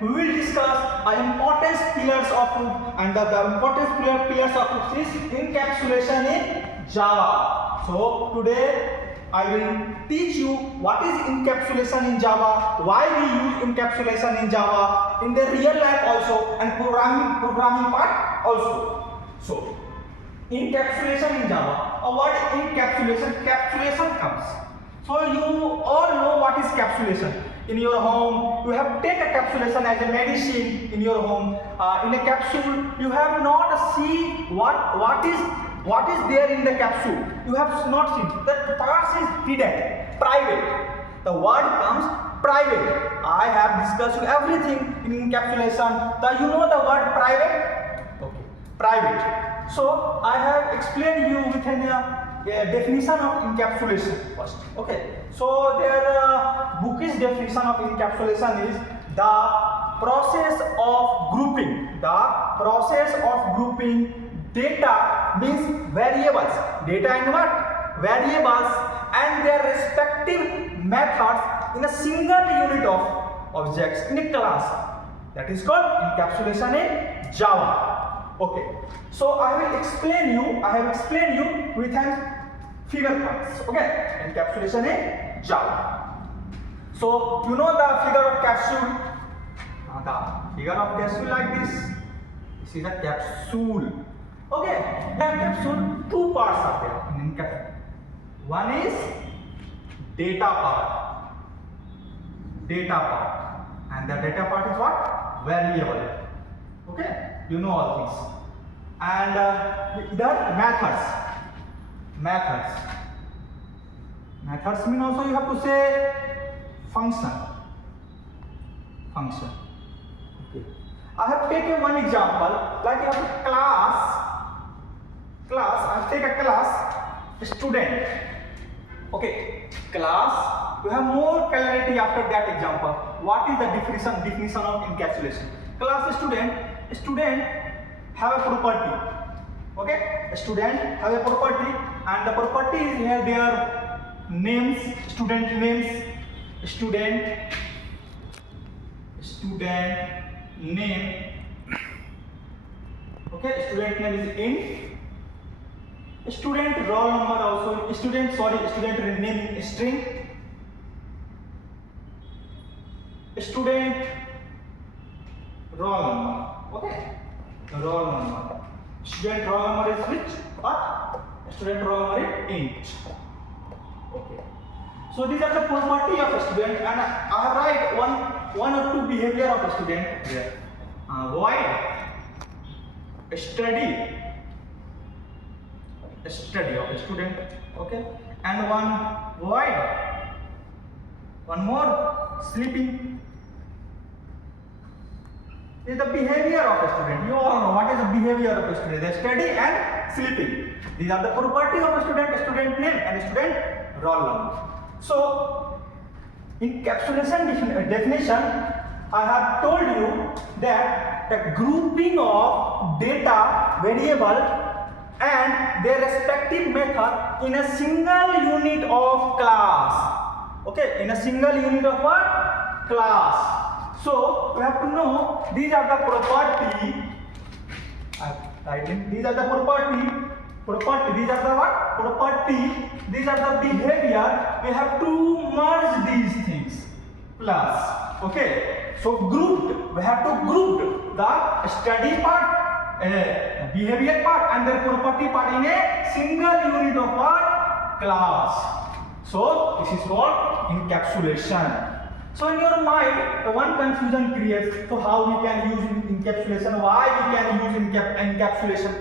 we will discuss important pillars of proof, and the important pillars of proof is encapsulation in Java. So today I will teach you what is encapsulation in Java, why we use encapsulation in Java in the real life also, and programming part also. So encapsulation in Java. A word encapsulation, capsulation comes. So you all know what is capsulation. In your home, you have take a capsulation as a medicine in your home. In a capsule, you have not see what is there in the capsule. You have not seen. The parts is hidden, private. The word comes private. I have discussed everything in encapsulation. You know the word private? Okay, private. So I have explained you with a definition of encapsulation first. Okay. So their bookish definition of encapsulation is the process of grouping. The process of grouping data means variables. Data in what? Variables and their respective methods in a single unit of objects in a class. That is called encapsulation in Java. Okay. So I have explained you with an figure parts. Okay. Encapsulation in Java. So you know the figure of capsule. The figure of capsule like this. This is a capsule. Okay. In capsule, two parts are there in capsule. One is data part. And the data part is what? Variable. Okay. You know all things. And the methods mean also you have to say function. Okay. I have taken one example, like you have a class. I have taken a class student. Okay, class. You have more clarity after that example. What is the definition of encapsulation? Class student have a property. Okay, a student have a property, and the property is here their names, student names, student name. Okay, student name is int. Student roll number also. Student name is string. Student roll number. Okay, roll number. Student roll number is which? What? Student roll number is int. Okay. So these are the property of a student, and I have write one or two behavior of a student here. Void study of a student. Okay. And one more sleeping. Is the behavior of a student. You all know what is the behavior of a student. They study and sleeping. These are the property of a student name and student roll number. So, in encapsulation definition, I have told you that the grouping of data variable and their respective method in a single unit of class. Okay, in a single unit of what? Class. So we have to know these are the property. These are the property. These are the what? Property. These are the behavior. We have to merge these things. Plus. Okay. So grouped. We have to group the study part, behavior part, and the property part in a single unit of what? Class. So this is called encapsulation. So in your mind, one confusion creates. So how we can use encapsulation? Why we can use encapsulation?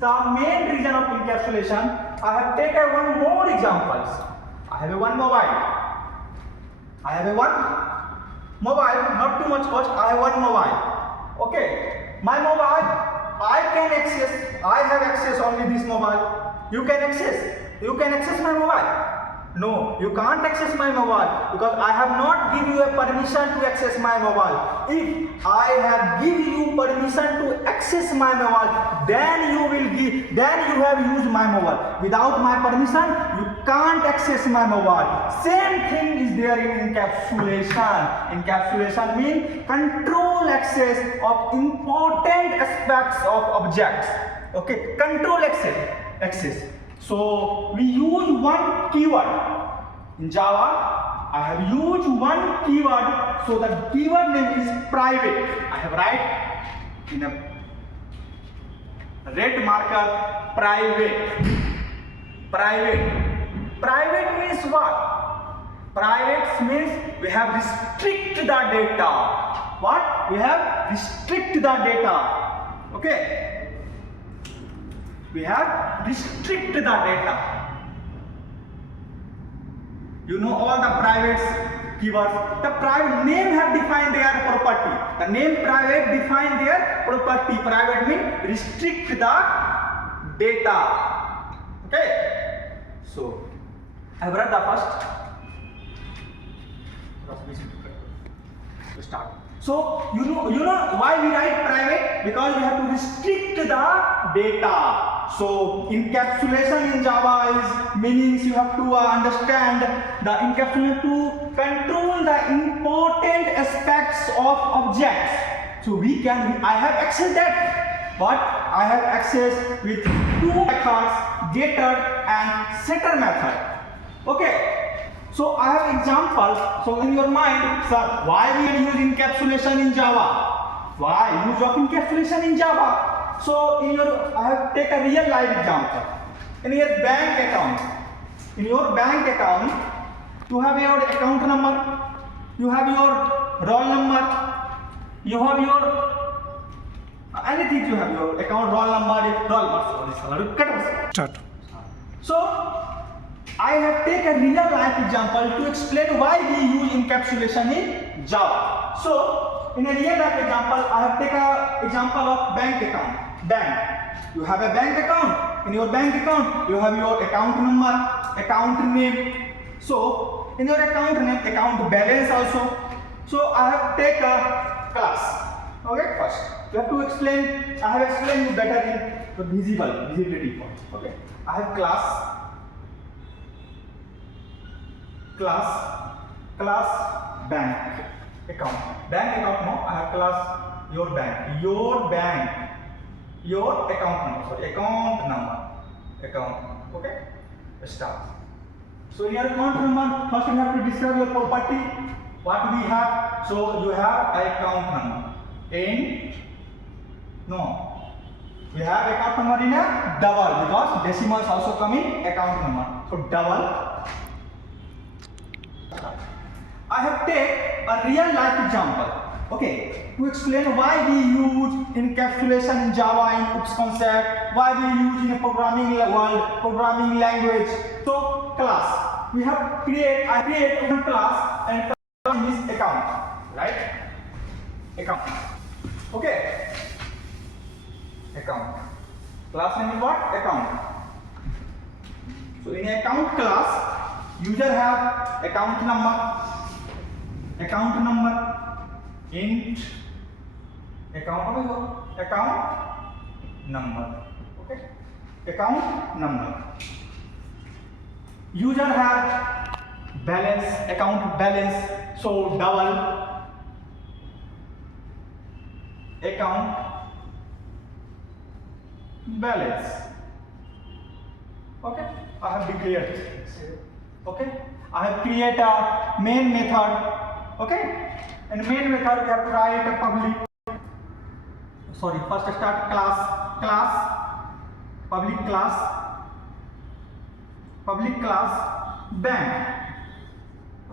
The main reason of encapsulation, I have taken one more examples. I have one mobile, not too much cost. I have one mobile. Okay, my mobile, I have access only this mobile. You can access my mobile. No, you can't access my mobile because I have not given you a permission to access my mobile. If I have given you permission to access my mobile, then you have used my mobile. Without my permission, you can't access my mobile. Same thing is there in encapsulation. Encapsulation means control access of important aspects of objects. Okay, control access. So we use one keyword in Java. I have used one keyword, so the keyword name is private. I have write in a red marker private. Private means what? Private means we have restricted the data. What? We have restricted the data. Okay. We have restricted the data. You know all the private keywords. The private name have defined their property. The name private define their property. Private means restrict the data. Okay. So I have read the first. Start. So you know why we write private? Because we have to restrict the data. So encapsulation in Java is meanings you have to understand the encapsulation to control the important aspects of objects. So I have access that, but I have access with two methods, getter and setter method. Okay. So I have examples. So in your mind, sir, why we use encapsulation in Java? Why use of encapsulation in Java? So I have take a real life example. In your bank account, you have your account number, you have your roll number, you have your anything. You have your account roll number. Start. So I have taken a real life example to explain why we use encapsulation in Java. So in a real life example, I have taken an example of bank account. You have a bank account. In your bank account, you have your account number, account name. So in your account name, account balance also. So I have taken a class. Okay, first you have to explain. I have explained you better in the visibility part. Okay, I have class bank account. No, I have class your bank, your account number. Okay, start. So in your account number, first you have to describe your property. What we have? So you have account number we have account number in a double because decimals also come in account number. So double. I have taken a real life example, okay, to explain why we use encapsulation in Java in OOPS concept, why we use in a programming language. So class, I create one class and class is account, right? Account, okay. Account. Class name is what? Account. So in account class, user have account number, int, account number, okay, account number. User have balance, account balance, so double, account balance. Okay, I have declared. Okay, I have created a main method. Okay, and main method we have to write a public. Sorry, first start public class bank.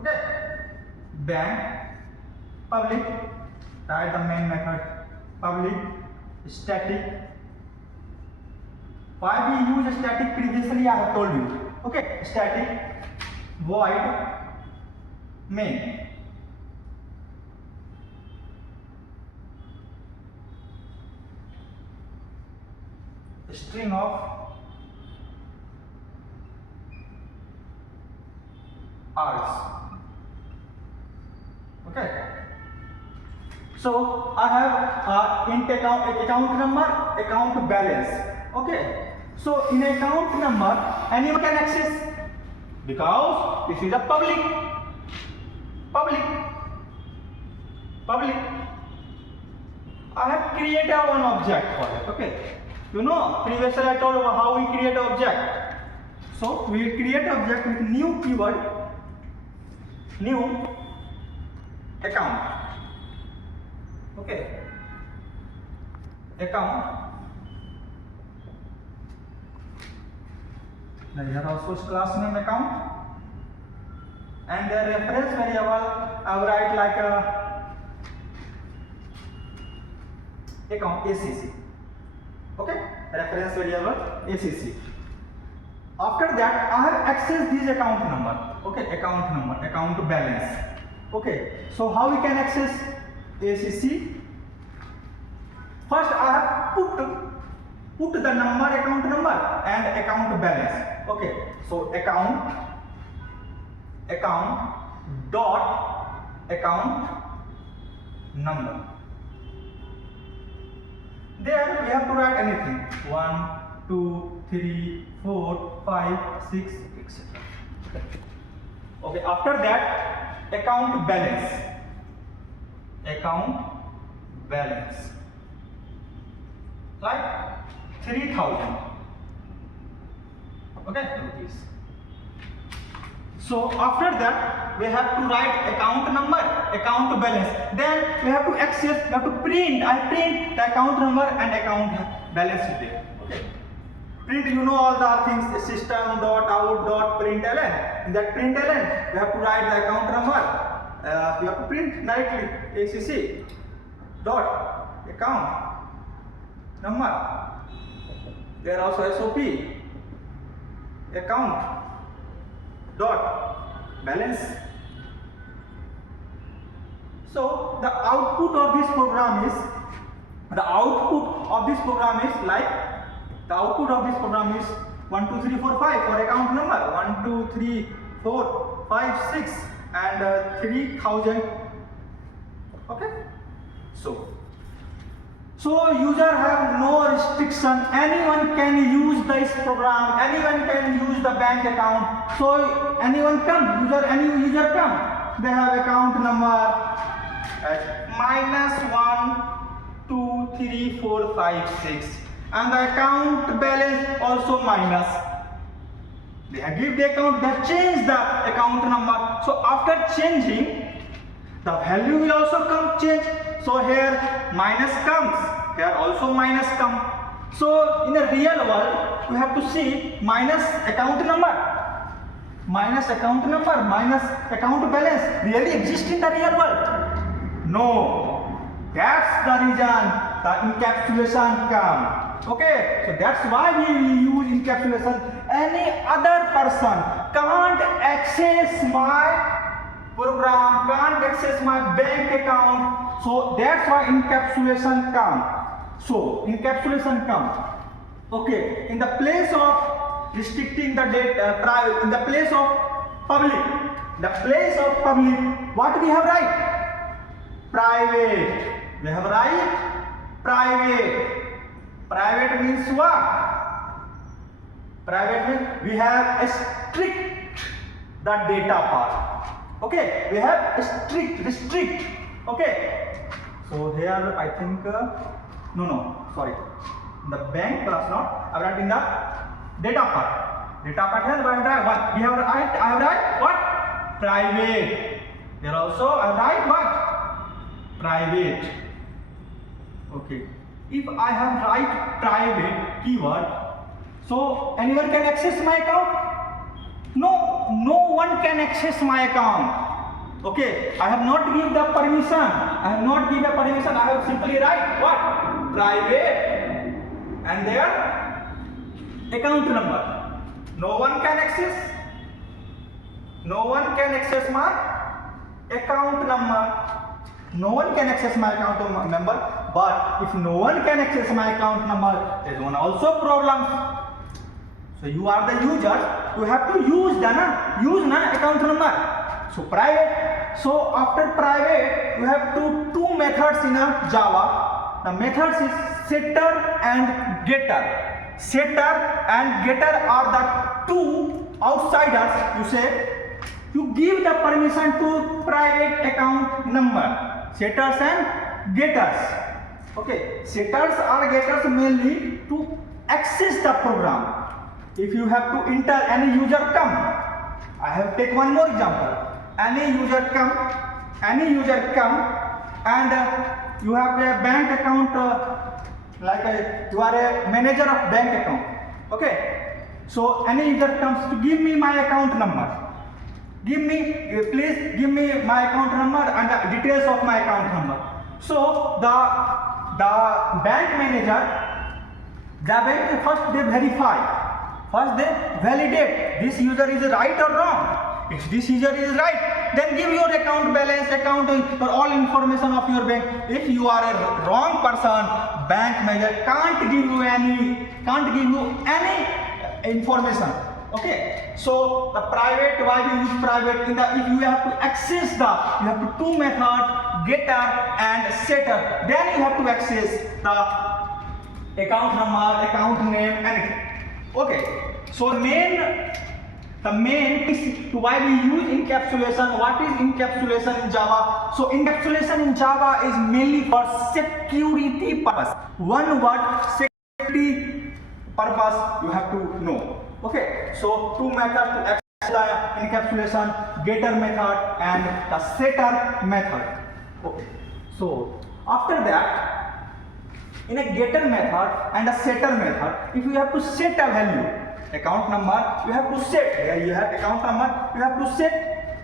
Okay, bank public. Write the main method public static. Why we use static previously I have told you. Okay, static void main. String of hours. Okay. So I have account number, account balance. Okay. So in account number, anyone can access because this is a public. I have created one object for it. Okay. You know, previously I told you how we create object. So we will create object with new keyword, new account. Okay. Account. Now here also is class name account. And the reference variable I will write like account ACC. Okay, reference variable ACC. After that, I have accessed this account number. Okay, account number, account balance. Okay, so how we can access ACC? First, I have put the number, account number, and account balance. Okay, so account dot account number. There we have to write anything 1, 2, 3, 4, 5, 6, etc. Okay, after that, account balance. Like 3,000. Okay, rupees. So after that, we have to write account number, account balance. Then we have to access, we have to print. I print the account number and account balance there. Okay. Print, you know all the things, system.out.println. In that println, we have to write the account number. We have to print directly ACC dot account number. There also SOP account dot balance. So the output of this program is like the output of this program is 1, 2, 3, 4, 5 for account number 1, 2, 3, 4, 5, 6 and 3,000. Okay. So user have no restriction. Anyone can use this program. Anyone can use the bank account. So anyone come, any user come. They have account number at -1, 2, 3, 4, 5, 6, and the account balance also minus. They have give the account. They have changed the account number. So after changing, the value will also come change. So here minus comes, here also minus comes. So in the real world, we have to see minus account number, minus account balance really exist in the real world? No. That's the reason the encapsulation come. Okay, so that's why we use encapsulation. Any other person can't access my program, can't access my bank account. So that's why encapsulation come. Okay, in the place of restricting the data, private, in the place of public, what we have write? Private. We have write private. Private means what? Private means we have restrict the data part. Okay, we have restrict. Okay, so here I think sorry, the bank plus not. I write in the data part. Data part here what? We have write. I have write what? Private. Here also I write what? Private. Okay. If I have write private keyword, so anyone can access my account? No one can access my account. Okay, I have not give the permission. I have simply write what? Private and their account number. No one can access my account number. No one can access my account number. But if no one can access my account number, there is one also problem. So you are the user. you have to use account number. So private. So after private, you have two methods in a Java. The methods is setter and getter. Setter and getter are the two outsiders. You say you give the permission to private account number. Setters and getters. Okay, setters or getters mainly to access the program. If you have to enter any user come, I have take one more example. Any user come and you have a bank account you are a manager of bank account. Okay, so any user comes to give me my account number. Please give me my account number and the details of my account number. So the bank manager, first they verify. First they validate this user is right or wrong. If this user is right, then give your account balance, or all information of your bank. If you are a wrong person, bank manager can't give you any information. Okay. So the private, why we use private? If you have to access you have to two methods, getter and setter. Then you have to access the account number, account name, anything. Okay, so the main is to why we use encapsulation. What is encapsulation in Java? So encapsulation in Java is mainly for security purpose. One word, security purpose, you have to know. Okay, so two methods to access the encapsulation, getter method and the setter method. Okay, so after that, in a getter method and a setter method, if you have to set a value, account number, you have to set. Here you have account number, you have to set.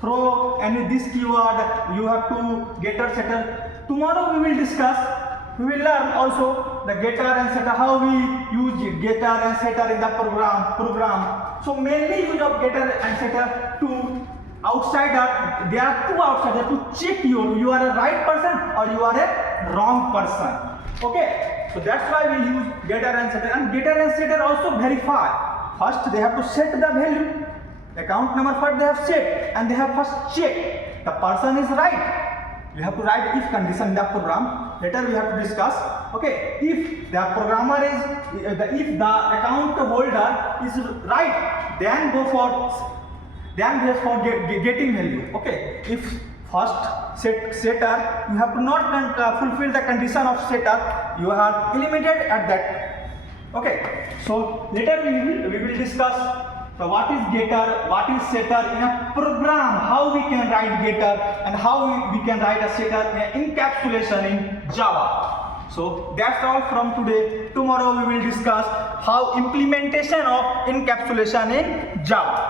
Throw any this keyword, you have to getter, setter. Tomorrow we will discuss. We will learn also the getter and setter, how we use getter and setter in the program. So mainly use of getter and setter to outsider. There are two outsiders to check you are a right person or you are a wrong person. Okay, so that's why we use getter and setter. And getter and setter also verify. First they have to set the value. Account number first they have set and they have first checked the person is right. You have to write if condition in the program. Later we have to discuss. Okay, if the programmer if the account holder is right, then go for getting value. Okay, if first setter, you have to not fulfill the condition of setter, you are eliminated at that. Okay, so later we will discuss what is getter, what is setter in a program, how we can write getter and how we can write a setter in encapsulation in Java. So that's all from today. Tomorrow we will discuss how implementation of encapsulation in Java.